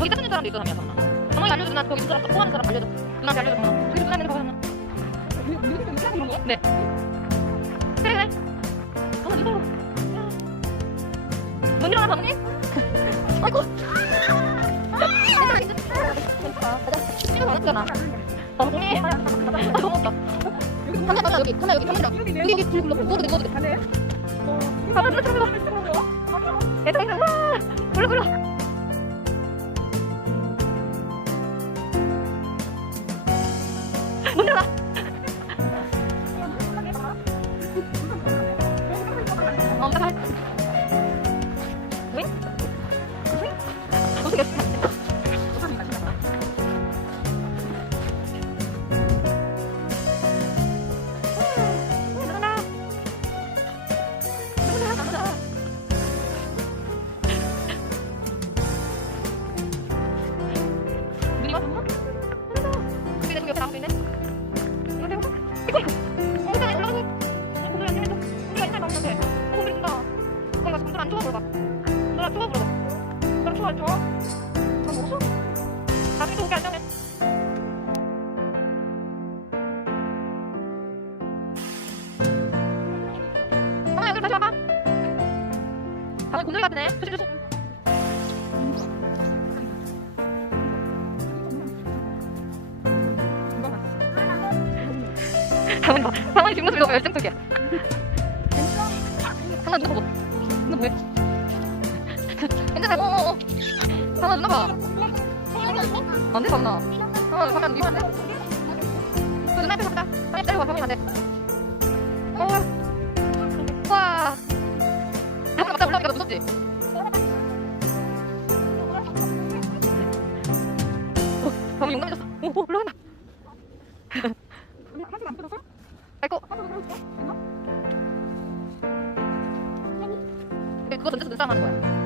거기 딱 있는 사람도 있어 담이야 정나 정말 알려줘 누나 거기 두 사람 또 하는 사람 알려줘 누나한테 알려줘 정나 거기 누나 있는 거 하나 네 그래 그래 정말 이거 못 일어나 정니? 아이고 이거 많았잖아 어 정니 아 너무 없다 담이야 담이야 여기 담이야 여기 담이야 여기 여기 불 불러 누워도 돼 누워도 돼 가네. 아 불러 불러 불러 얘들아 얘들아 와 불러 불러 문 열어 어 어떡할 왜? 왜? 어떻 여기 다시 와봐. 방금 공들 같네. 조심 조심 봐. 상원이 뒷모습이 너무 열정적이야. 상원 누나 보고. 누나 뭐해? 괜찮아. 어, 어, 어. 상원 누나 봐. 안 돼, 상원아. 상원 가면 니안 돼. 그 누나 앞에. 빨리 때려봐, 상원이 안 돼. 어. 와. 상원 맞다 올라오니까 너 무섭지? 어, 상원 용감해졌어. 오, 오, 올라간다. 한숨 안 들어서? 아이고. 됐나? 그거 던져서 눈싸움 하는 거야.